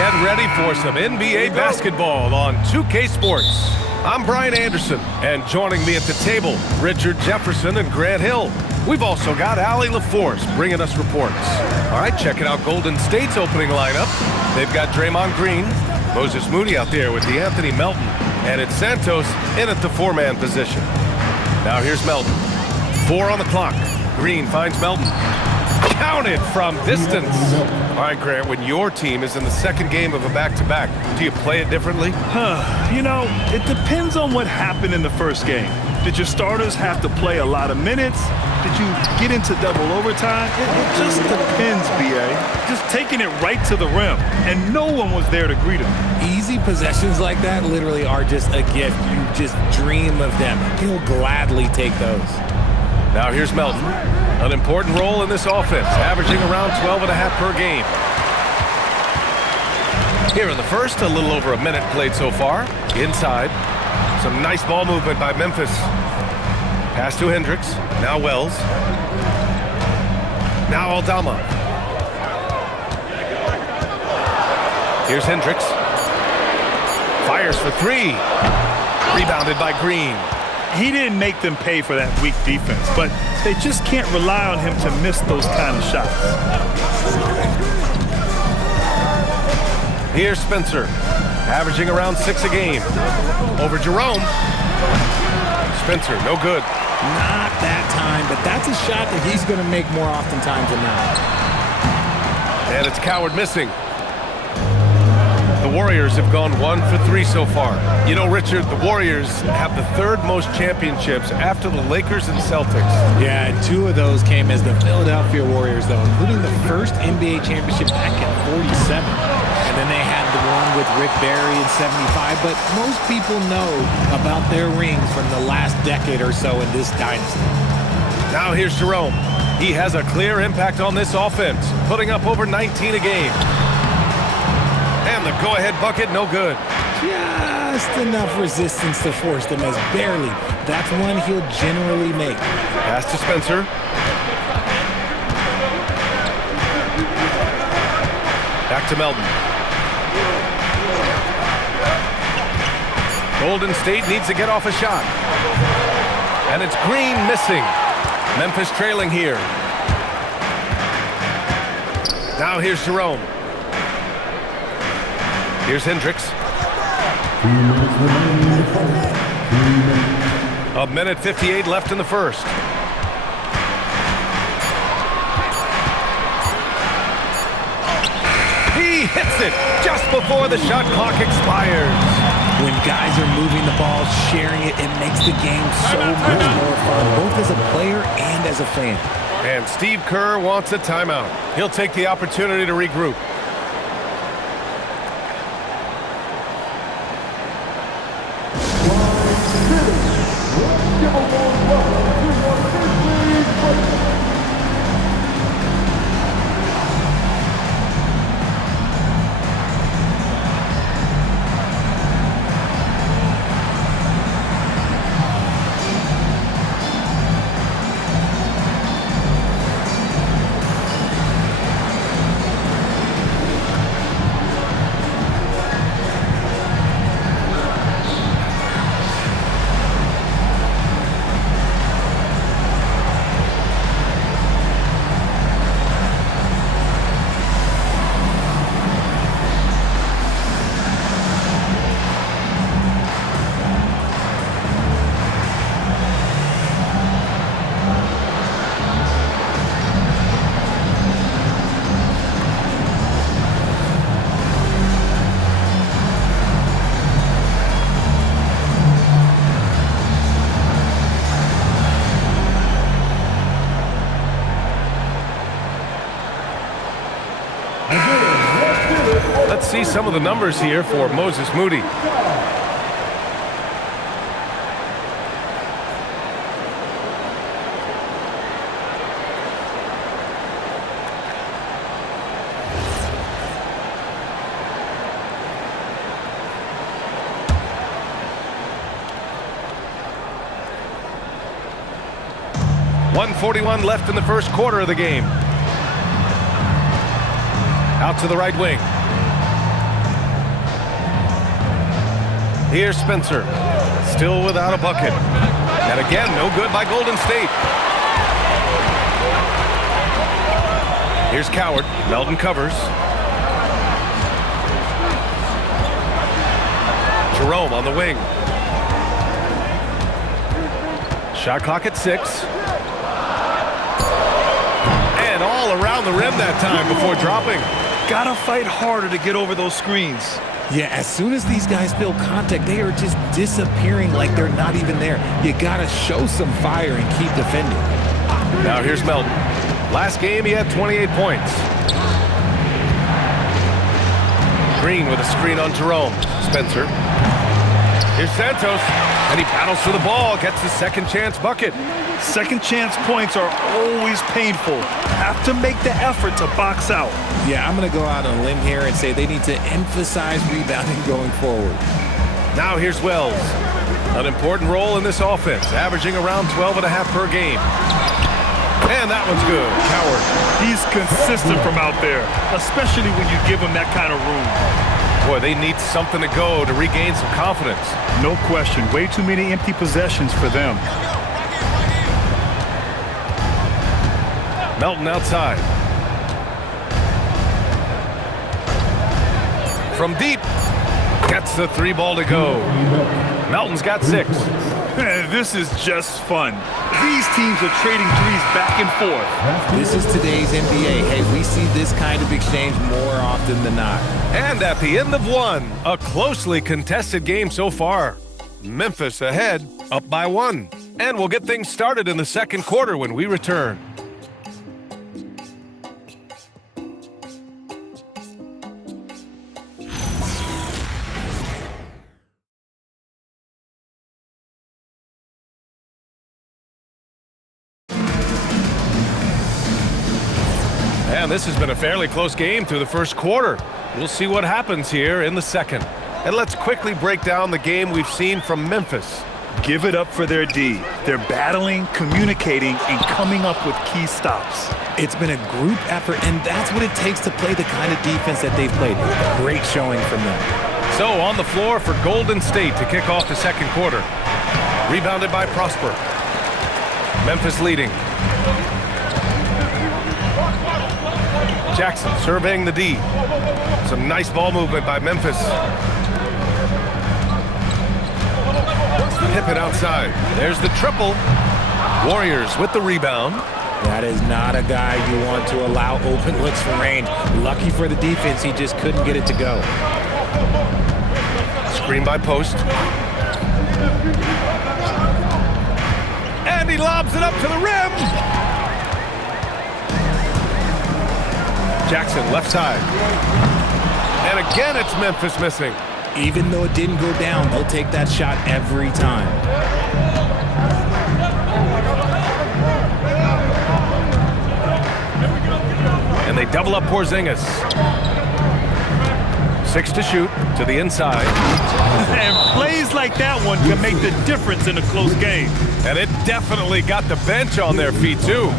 Get ready for some NBA basketball on 2K Sports. I'm Brian Anderson, and joining me at the table, Richard Jefferson and Grant Hill. We've also got Allie LaForce bringing us reports. All right, checking out Golden State's opening lineup. They've got Draymond Green, Moses Moody out there with DeAnthony Melton, and it's Santos in at the four-man position. Now here's Melton. 4 on the clock. Green finds Melton. Counted from distance. All right, Grant, when your team is in the second game of a back-to-back, do you play it differently? You know, it depends on what happened in the first game. Did your starters have to play a lot of minutes? Did you get into double overtime? It just depends, B.A. Just taking it right to the rim, and no one was there to greet him. Easy possessions like that literally are just a gift. You just dream of them. He'll gladly take those. Now here's Melton. An important role in this offense, averaging around 12.5 per game. Here in the first, a little over a minute played so far. Inside. Some nice ball movement by Memphis. Pass to Hendricks. Now Wells. Now Aldama. Here's Hendricks. Fires for 3. Rebounded by Green. He didn't make them pay for that weak defense, but they just can't rely on him to miss those kind of shots. Here's Spencer, averaging around 6 a game. Over Jerome. Spencer, no good. Not that time, but that's a shot that he's going to make more oftentimes than not. And it's Coward missing. The Warriors have gone 1 for 3 so far. You know, Richard, the Warriors have the 3rd most championships after the Lakers and Celtics. Yeah, and 2 of those came as the Philadelphia Warriors, though, including the first NBA championship back in '47. And then they had the one with Rick Barry in '75. But most people know about their rings from the last decade or so in this dynasty. Now here's Jerome. He has a clear impact on this offense, putting up over 19 a game. And the go-ahead bucket, no good. Just enough resistance to force them as barely. That's one he'll generally make. Pass to Spencer. Back to Melton. Golden State needs to get off a shot. And it's Green missing. Memphis trailing here. Now here's Jerome. Here's Hendricks. 1:58 left in the first. He hits it just before the shot clock expires. When guys are moving the ball, sharing it, it makes the game so much more fun, both as a player and as a fan. And Steve Kerr wants a timeout. He'll take the opportunity to regroup. Let's see some of the numbers here for Moses Moody. .141 left in the first quarter of the game. Out to the right wing. Here's Spencer. Still without a bucket. And again, no good by Golden State. Here's Coward. Melton covers. Jerome on the wing. Shot clock at 6. And all around the rim that time before dropping. Gotta fight harder to get over those screens. Yeah, as soon as these guys feel contact, they are just disappearing like they're not even there. You gotta show some fire and keep defending. Now here's Melton. Last game, he had 28 points. Green with a screen on Jerome. Spencer. Here's Santos. And he battles for the ball, gets his second chance bucket. Second chance points are always painful. Have to make the effort to box out. Yeah, I'm going to go out on a limb here and say they need to emphasize rebounding going forward. Now here's Wells. An important role in this offense, averaging around 12.5 per game. And that one's good. Coward. He's consistent from out there, especially when you give him that kind of room. Boy, they need something to go to regain some confidence. No question. Way too many empty possessions for them. Melton outside. From deep. Gets the 3 ball to go. Melton's got 6. This is just fun. These teams are trading threes back and forth. This is today's NBA. Hey, we see this kind of exchange more often than not. And at the end of one, a closely contested game so far. Memphis ahead, up by 1. And we'll get things started in the second quarter when we return. And this has been a fairly close game through the first quarter. We'll see what happens here in the second. And let's quickly break down the game we've seen from Memphis. Give it up for their D. They're battling, communicating, and coming up with key stops. It's been a group effort, and that's what it takes to play the kind of defense that they've played. Great showing from them. So on the floor for Golden State to kick off the second quarter. Rebounded by Prosper. Memphis leading. Jackson surveying the D. Some nice ball movement by Memphis. Pippen outside. There's the triple. Warriors with the rebound. That is not a guy you want to allow open looks from range. Lucky for the defense, he just couldn't get it to go. Screen by Post. And he lobs it up to the rim. Jackson left side. And again it's Memphis missing. Even though it didn't go down, they'll take that shot every time. And they double up Porzingis. 6 to shoot to the inside. And plays like that one can make the difference in a close game. And it definitely got the bench on their feet too.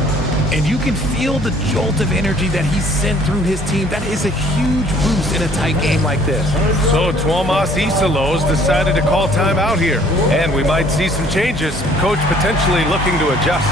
And you can feel the jolt of energy that he sent through his team. That is a huge boost in a tight game like this. So Tuomas Isalos decided to call timeout here. And we might see some changes. Coach potentially looking to adjust.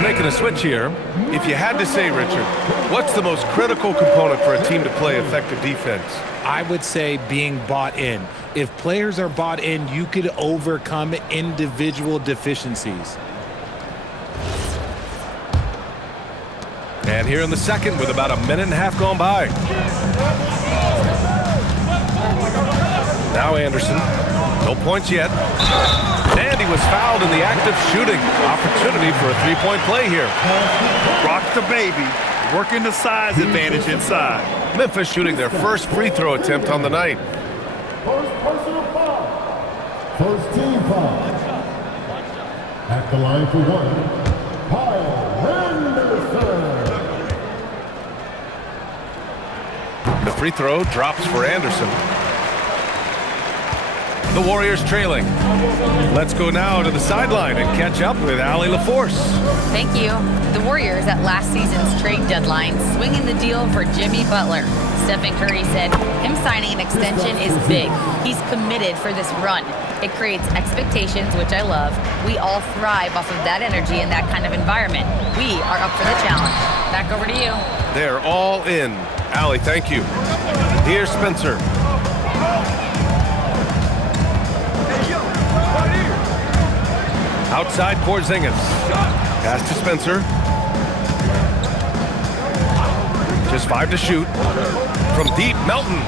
Making a switch here. If you had to say, Richard, what's the most critical component for a team to play effective defense? I would say being bought in. If players are bought in, you could overcome individual deficiencies. And here in the second with about a minute and a half gone by. Now Anderson. No points yet. And he was fouled in the act of shooting. Opportunity for a three-point play here. Rock the baby. Working the size advantage inside. Memphis shooting their first free throw attempt on the night. First team foul. At the line for one, Anderson. The free throw drops for Anderson. The Warriors trailing. Let's go now to the sideline and catch up with Allie LaForce. Thank you. The Warriors at last season's trade deadline swinging the deal for Jimmy Butler. Stephen Curry said him signing an extension is big. He's committed for this run. It creates expectations, which I love. We all thrive off of that energy in that kind of environment. We are up for the challenge. Back over to you. They're all in. Allie, thank you. Here's Spencer. Outside Porzingis. Pass to Spencer. Just 5 to shoot. From deep, Melton.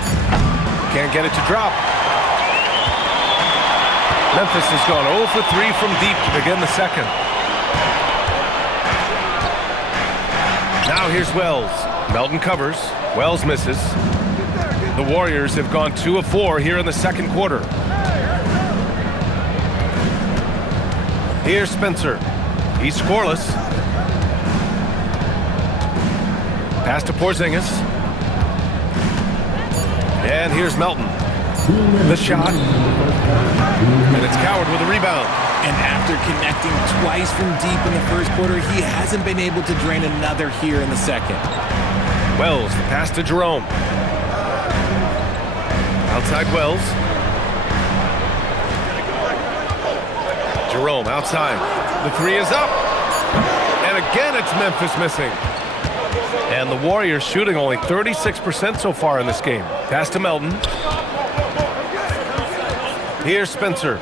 Can't get it to drop. Memphis has gone 0 for 3 from deep to begin the second. Now here's Wells. Melton covers. Wells misses. The Warriors have gone 2 of 4 here in the second quarter. Here's Spencer. He's scoreless. Pass to Porzingis. And here's Melton. The shot. And it's Coward with a rebound. And after connecting twice from deep in the first quarter, he hasn't been able to drain another here in the second. Wells, the pass to Jerome. Outside Wells. Jerome outside. The three is up. And again, it's Memphis missing. And the Warriors shooting only 36% so far in this game. Pass to Melton. Here's Spencer.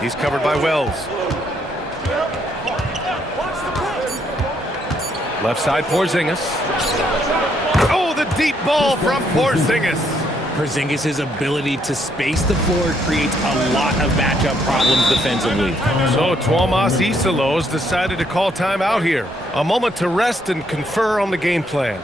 He's covered by Wells. Left side, Porzingis. Oh, the deep ball from Porzingis. Porzingis' ability to space the floor creates a lot of matchup problems defensively. So Tuomas Isalos decided to call timeout here. A moment to rest and confer on the game plan.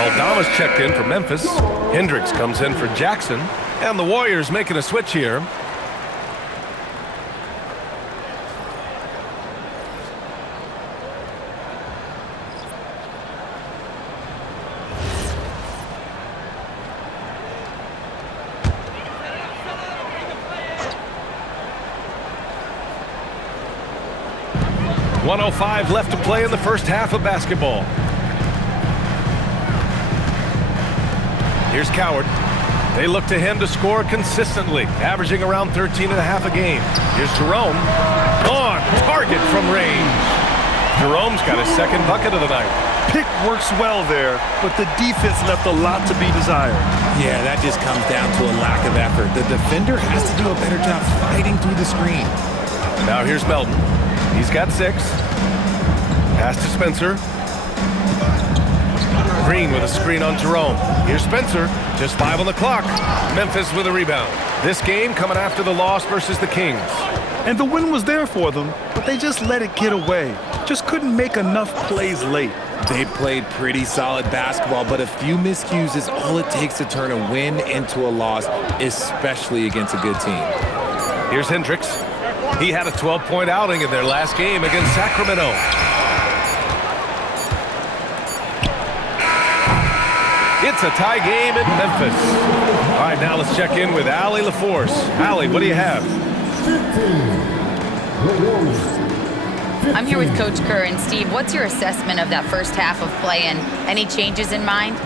Aldama's checked in for Memphis. Hendricks comes in for Jackson. And the Warriors making a switch here. .105 left to play in the first half of basketball. Here's Coward. They look to him to score consistently, averaging around 13.5 a game. Here's Jerome. On target from range. Jerome's got his second bucket of the night. pick works well there, but the defense left a lot to be desired. Yeah, that just comes down to a lack of effort. The defender has to do a better job fighting through the screen. Now here's Melton. He's got 6. Pass to Spencer. Green with a screen on Jerome. Here's Spencer. Just 5 on the clock. Memphis with a rebound. This game coming after the loss versus the Kings. And the win was there for them, but they just let it get away. Just couldn't make enough plays late. They played pretty solid basketball, but a few miscues is all it takes to turn a win into a loss, especially against a good team. Here's Hendricks. He had a 12-point outing in their last game against Sacramento. It's a tie game in Memphis. All right, now let's check in with Allie LaForce. Allie, what do you have? 15. I'm here with Coach Kerr. And Steve, what's your assessment of that first half of play and any changes in mind?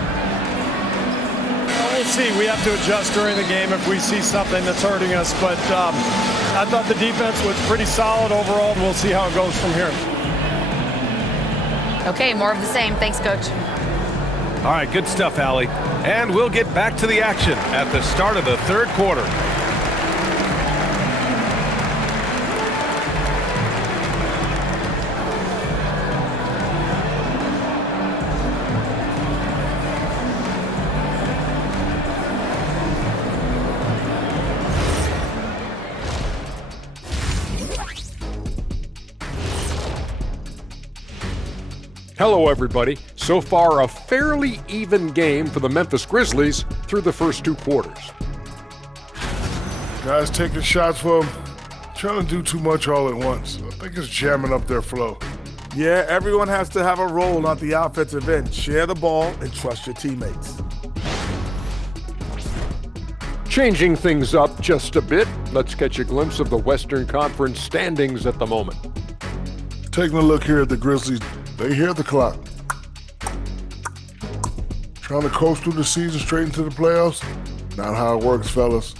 We'll see. We have to adjust during the game if we see something that's hurting us. But I thought the defense was pretty solid overall. We'll see how it goes from here. Okay, more of the same. Thanks, Coach. All right, good stuff, Allie. And we'll get back to the action at the start of the third quarter. Hello, everybody. So far, a fairly even game for the Memphis Grizzlies through the first 2 quarters. Guys taking shots for them, trying to do too much all at once. I think it's jamming up their flow. Yeah, everyone has to have a role on the offensive end. Share the ball and trust your teammates. Changing things up just a bit, let's catch a glimpse of the Western Conference standings at the moment. Taking a look here at the Grizzlies, they hear the clock. Trying to coast through the season straight into the playoffs? Not how it works, fellas.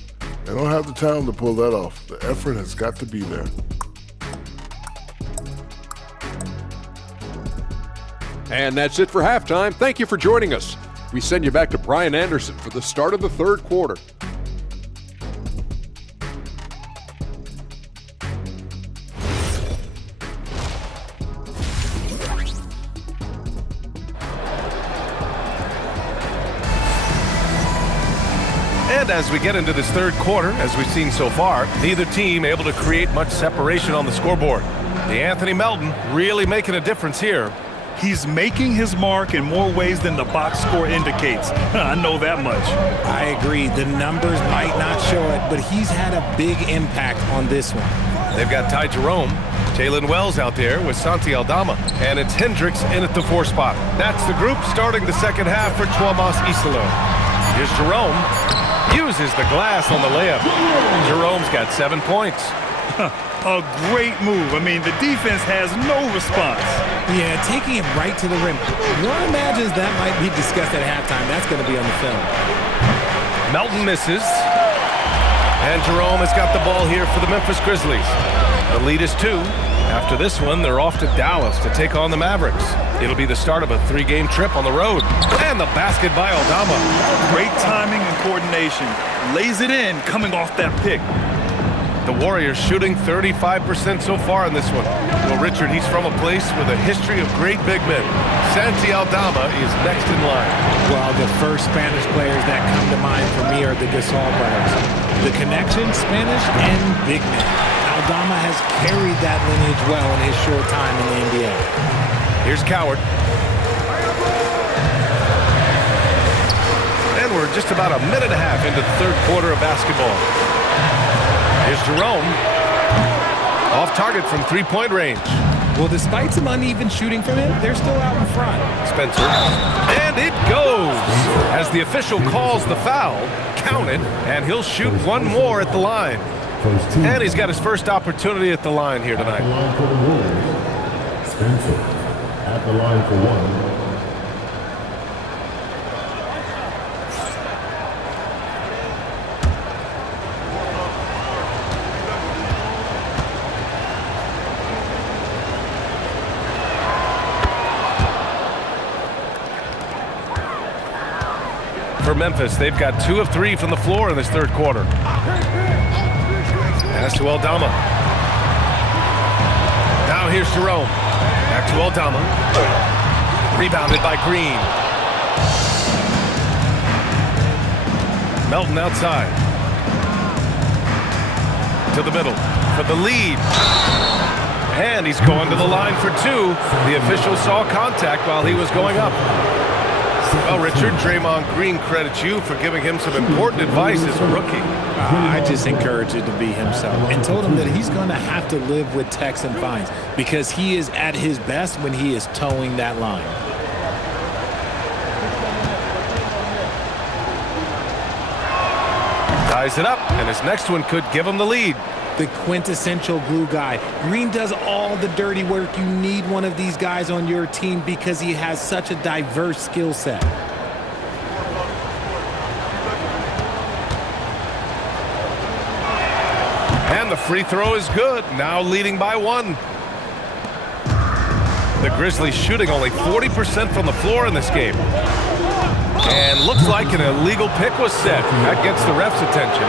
They don't have the talent to pull that off. The effort has got to be there. And that's it for halftime. Thank you for joining us. We send you back to Brian Anderson for the start of the third quarter. And as we get into this third quarter, as we've seen so far, neither team able to create much separation on the scoreboard. Anthony Melton really making a difference here. He's making his mark in more ways than the box score indicates. I know that much. I agree. The numbers might not show it, but he's had a big impact on this one. They've got Ty Jerome, Jalen Wells out there with Santi Aldama, and it's Hendricks in at the 4 spot. That's the group starting the second half for Tuomas Isalo. Here's Jerome. Uses the glass on the layup. Jerome's got 7 points. A great move. I mean, the defense has no response. Yeah, taking it right to the rim. One imagines that might be discussed at halftime. That's going to be on the film. Melton misses. And Jerome has got the ball here for the Memphis Grizzlies. The lead is 2. After this one, they're off to Dallas to take on the Mavericks. It'll be the start of a 3-game trip on the road. And the basket by Aldama. Great timing and coordination. Lays it in coming off that pick. The Warriors shooting 35% so far in this one. Well, Richard, he's from a place with a history of great big men. Santi Aldama is next in line. Well, the first Spanish players that come to mind for me are the Gasol brothers. The connection, Spanish and big men. Aldama has carried that lineage well in his short time in the NBA. Here's Coward. And we're just about a minute and a half into the third quarter of basketball. Here's Jerome. Off target from 3-point range. Well, despite some uneven shooting from him, they're still out in front. Spencer. And it goes! As the official calls the foul, count it, and he'll shoot one more at the line. And he's got his first opportunity at the line here tonight. At the line for the Warriors, Spencer. At the line for 1. For Memphis, they've got 2 of 3 from the floor in this third quarter. Pass to Aldama. Now here's Jerome. Back to Aldama. Rebounded by Green. Melton outside. To the middle for the lead. And he's going to the line for 2. The official saw contact while he was going up. Well, Richard, Draymond Green credits you for giving him some important advice as a rookie. I just encouraged him to be himself and told him that he's going to have to live with techs and fines because he is at his best when he is towing that line. Ties it up, and his next one could give him the lead. The quintessential glue guy. Green does all the dirty work. You need one of these guys on your team because he has such a diverse skill set. And the free throw is good, now leading by 1. The Grizzlies shooting only 40% from the floor in this game. And looks like an illegal pick was set. That gets the ref's attention.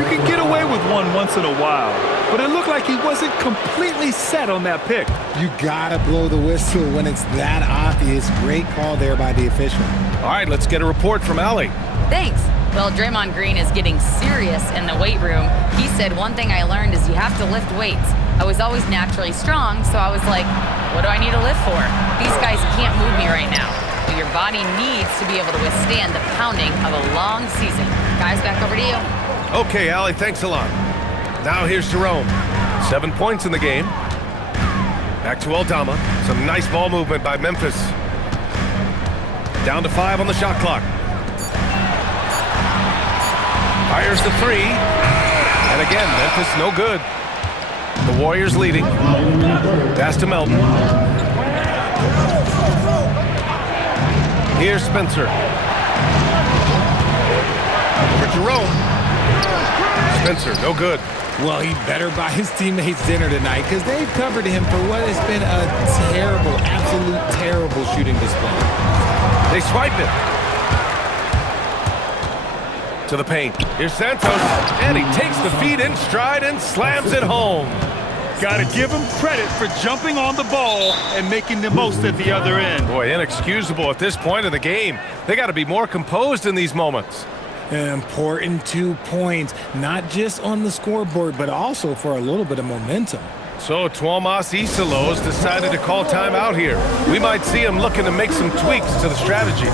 You can get away with one once in a while, but it looked like he wasn't completely set on that pick. You gotta blow the whistle when it's that obvious. Great call there by the official. All right, let's get a report from Allie. Thanks. Well, Draymond Green is getting serious in the weight room. He said, one thing I learned is you have to lift weights. I was always naturally strong, so I was like, what do I need to lift for? These guys can't move me right now. But your body needs to be able to withstand the pounding of a long season. Guys, back over to you. Okay, Allie, thanks a lot. Now here's Jerome. 7 points in the game. Back to Aldama. Some nice ball movement by Memphis. Down to 5 on the shot clock. Fires the 3. And again, Memphis no good. The Warriors leading. Pass to Melton. Here's Spencer. For Jerome. Spencer, no good. Well, he better buy his teammates dinner tonight because they've covered him for what has been a terrible, absolute terrible shooting display. They swipe it. To the paint. Here's Santos. And he takes the feed in stride and slams it home. Got to give him credit for jumping on the ball and making the most at the other end. Boy, inexcusable at this point in the game. They got to be more composed in these moments. An important 2 points, not just on the scoreboard, but also for a little bit of momentum. So Tuomas Isalos decided to call timeout here. We might see him looking to make some tweaks to the strategy.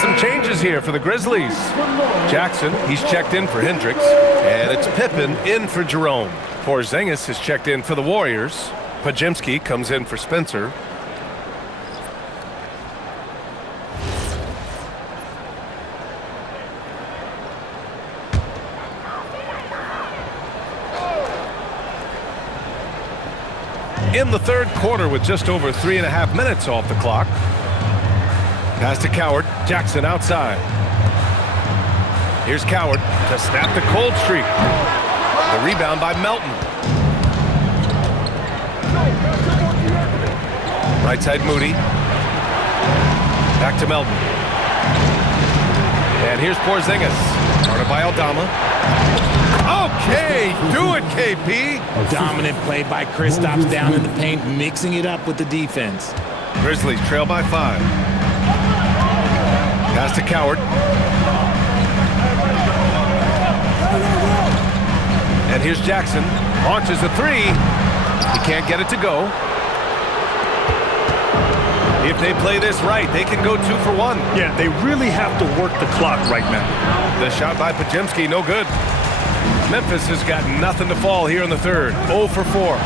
Some changes here for the Grizzlies. Jackson, he's checked in for Hendricks. And it's Pippen in for Jerome. Porzingis has checked in for the Warriors. Pajemski comes in for Spencer. In the third quarter with just over 3.5 minutes off the clock. Pass to Coward. Jackson outside. Here's Coward to snap the cold streak. The rebound by Melton. Right side Moody. Back to Melton. And here's Porzingis. Guarded by Aldama. Okay, do it, KP. Dominant play by Kristaps down in the paint, mixing it up with the defense. Grizzlies trail by 5. Pass to Coward. And here's Jackson. Launches a 3. He can't get it to go. If they play this right, they can go 2 for 1. Yeah, they really have to work the clock right now. The shot by Pajemski, no good. Memphis has got nothing to fall here in the third. 0 for 4.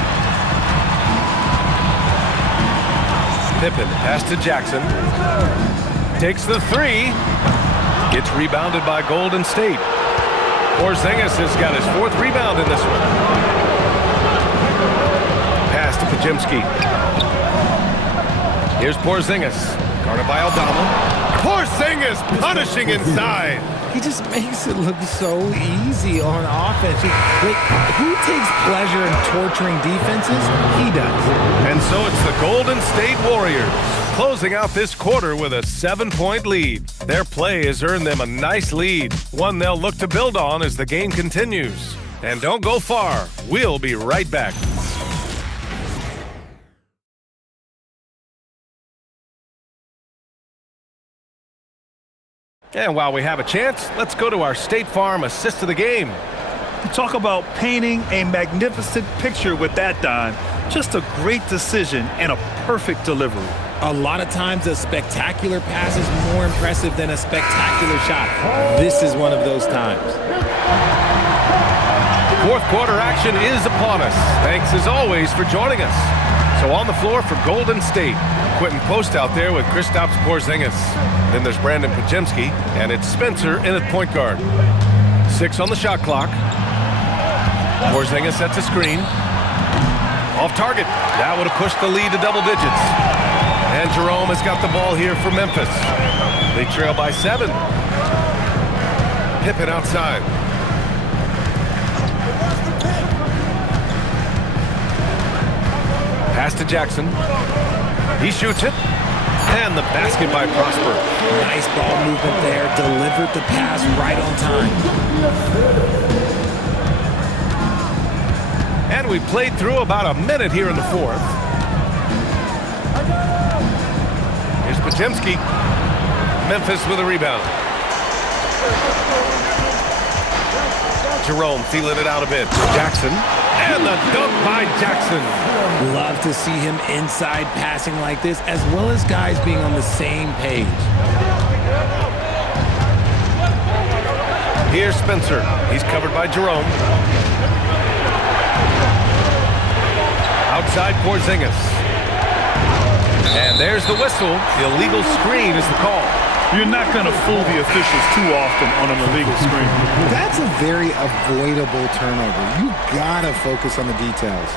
Pippen pass to Jackson. Takes the 3. Gets rebounded by Golden State. Porzingis has got his 4th rebound in this one. Pass to Pajemski. Here's Porzingis. Guarded by Aldama. Porzingis punishing inside. He just makes it look so easy on offense. Who takes pleasure in torturing defenses? He does. And so it's the Golden State Warriors closing out this quarter with a 7-point lead. Their play has earned them a nice lead, one they'll look to build on as the game continues. And don't go far. We'll be right back. And while we have a chance, let's go to our State Farm assist of the game. Talk about painting a magnificent picture with that dime. Just a great decision and a perfect delivery. A lot of times a spectacular pass is more impressive than a spectacular shot. This is one of those times. Fourth quarter action is upon us. Thanks as always for joining us. So on the floor for Golden State, Quentin Post out there with Kristaps Porzingis. Then there's Brandon Pajemski, and it's Spencer in at point guard. 6 on the shot clock. Porzingis sets a screen. Off target. That would have pushed the lead to double digits. And Jerome has got the ball here for Memphis. They trail by 7. Pippen outside. Pass to Jackson. He shoots it. And the basket by Prosper. Nice ball movement there. Delivered the pass right on time. And we played through about a minute here in the fourth. Here's Pajemski. Memphis with a rebound. Jerome feeling it out a bit. Jackson. And the dunk by Jackson. Love to see him inside passing like this, as well as guys being on the same page. Here's Spencer. He's covered by Jerome. Outside Porzingis. And there's the whistle. The illegal screen is the call. You're not going to fool the officials too often on an illegal screen. That's a very avoidable turnover. You gotta focus on the details.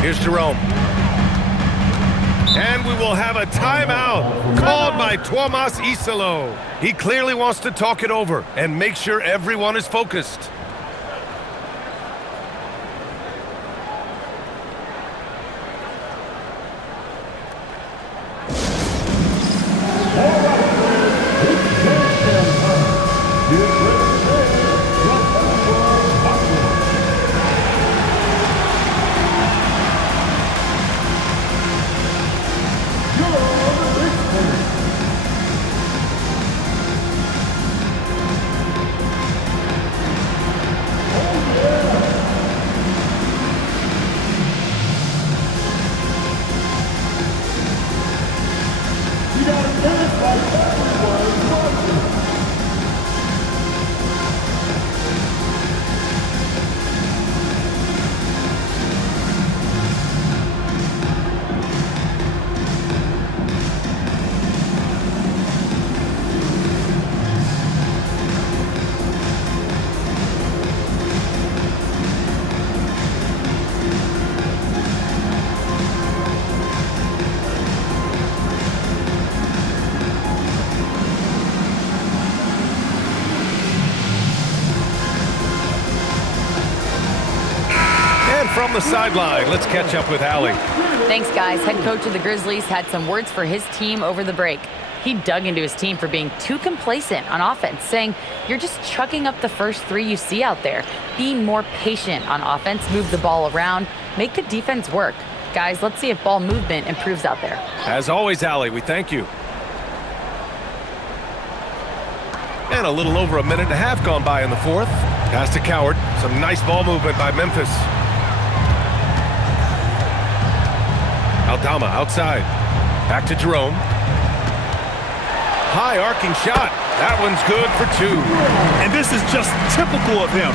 Here's Jerome. And we will have a timeout called by Tuomas Isalo. He clearly wants to talk it over and make sure everyone is focused. From the sideline, let's catch up with Allie. Thanks, guys. Head coach of the Grizzlies had some words for his team over the break. He dug into his team for being too complacent on offense, saying, "You're just chucking up the first 3 you see out there. Be more patient on offense, move the ball around, make the defense work." Guys, let's see if ball movement improves out there. As always, Allie, we thank you. And a little over a minute and a half gone by in the fourth. Pass to Coward. Some nice ball movement by Memphis. Aldama outside. Back to Jerome. High arcing shot. That one's good for 2. And this is just typical of him.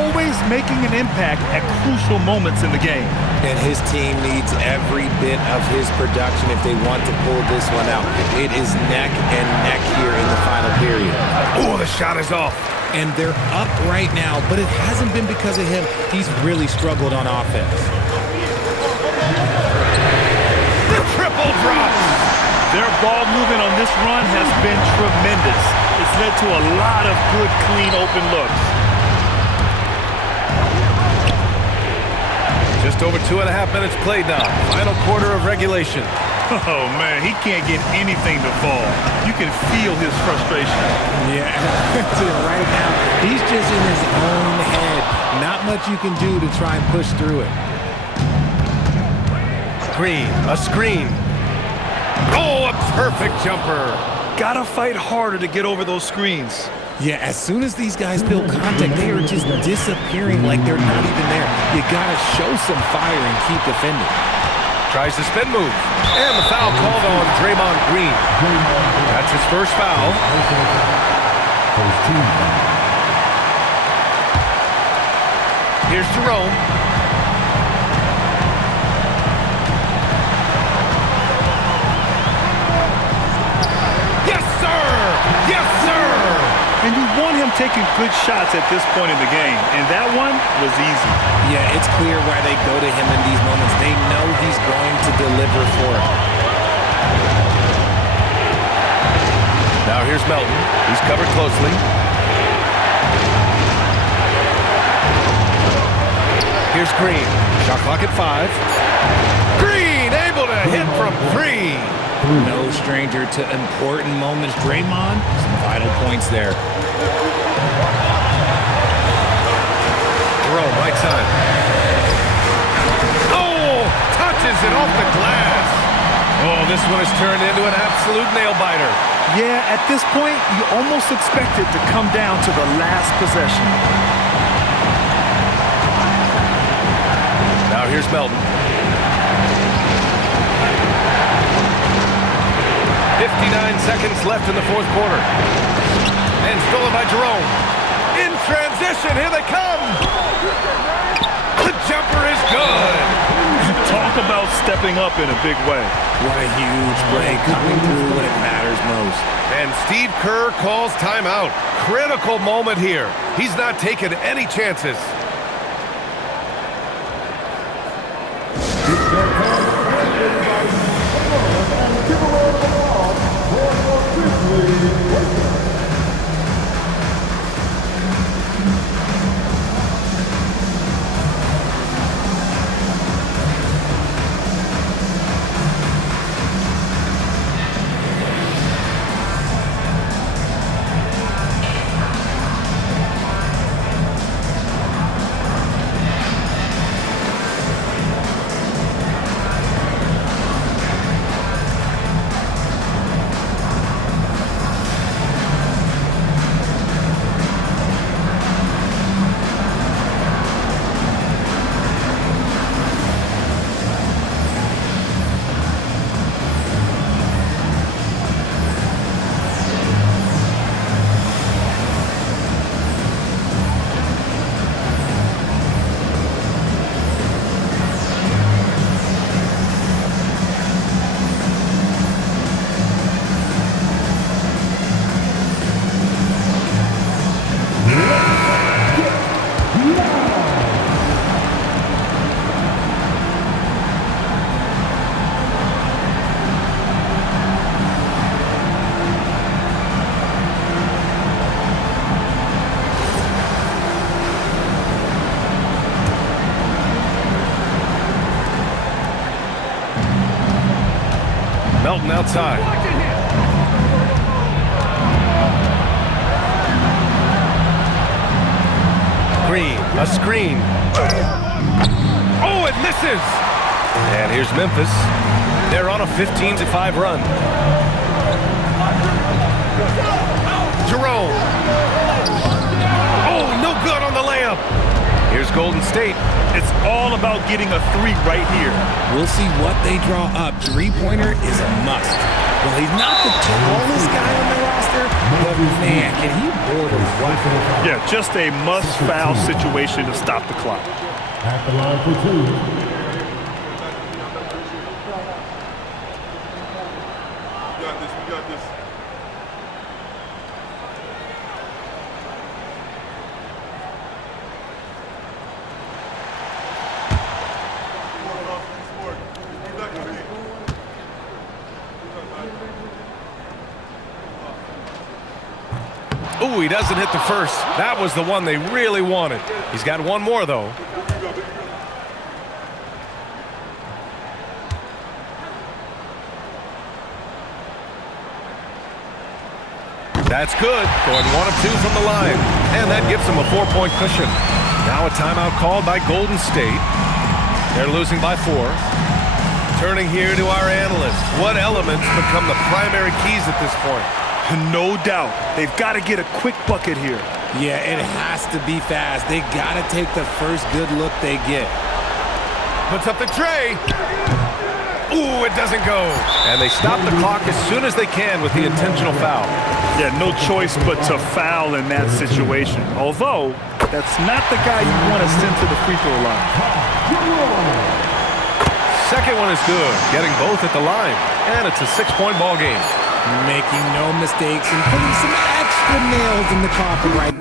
Always making an impact at crucial moments in the game. And his team needs every bit of his production if they want to pull this one out. It is neck and neck here in the final period. Oh, the shot is off. And they're up right now, but it hasn't been because of him. He's really struggled on offense. The triple drop. Their ball movement on this run has been tremendous. It's led to a lot of good, clean, open looks. Just over 2.5 minutes played now. Final quarter of regulation. Oh, man, he can't get anything to fall. You can feel his frustration. Yeah, right now, he's just in his own head. Not much you can do to try and push through it. Green, a screen. Oh, a perfect jumper. Gotta fight harder to get over those screens. Yeah, as soon as these guys feel contact, they are just disappearing like they're not even there. You gotta show some fire and keep defending. Tries the spin move. And the foul called on Draymond Green. That's his first foul. Here's Jerome. Yes, sir! Yes, sir! And you want him taking good shots at this point in the game, and that one was easy. Yeah, it's clear why they go to him in these moments. They know he's going to deliver for them. Now here's Melton. He's covered closely. Here's Green. Shot clock at 5. Green able to hit from 3. No stranger to important moments. Draymond, some vital points there. Jerome, right side. Oh, touches it off the glass. Oh, this one has turned into an absolute nail-biter. Yeah, at this point, you almost expect it to come down to the last possession. Now here's Melton. 59 seconds left in the fourth quarter. And stolen by Jerome. In transition, here they come. The jumper is good. Talk about stepping up in a big way. What a huge play coming through when it matters most. And Steve Kerr calls timeout. Critical moment here. He's not taking any chances. Melton outside. screen. A screen. Oh, it misses! And here's Memphis. They're on a 15-5 run. Jerome. Oh, no good on the layup. Here's Golden State. It's all about getting a three right here. We'll see what they draw up. Three-pointer is a must. Well, he's not the tallest guy on the roster, but man, can he board his wife? Yeah, just a must-foul situation to stop the clock. At the line for two. Ooh, he doesn't hit the first. That was the one they really wanted. He's got one more, though. That's good. Going 1 of 2 from the line. And that gives him a 4-point cushion. Now a timeout called by Golden State. They're losing by 4. Turning here to our analysts. What elements become the primary keys at this point? No doubt. They've got to get a quick bucket here. Yeah, it has to be fast. They got to take the first good look they get. Puts up the tray. Ooh, it doesn't go. And they stop the clock as soon as they can with the intentional foul. Yeah, no choice but to foul in that situation. Although, that's not the guy you want to send to the free throw line. Second one is good. Getting both at the line. And it's a 6-point ball game. Making no mistakes and putting some extra nails in the coffin right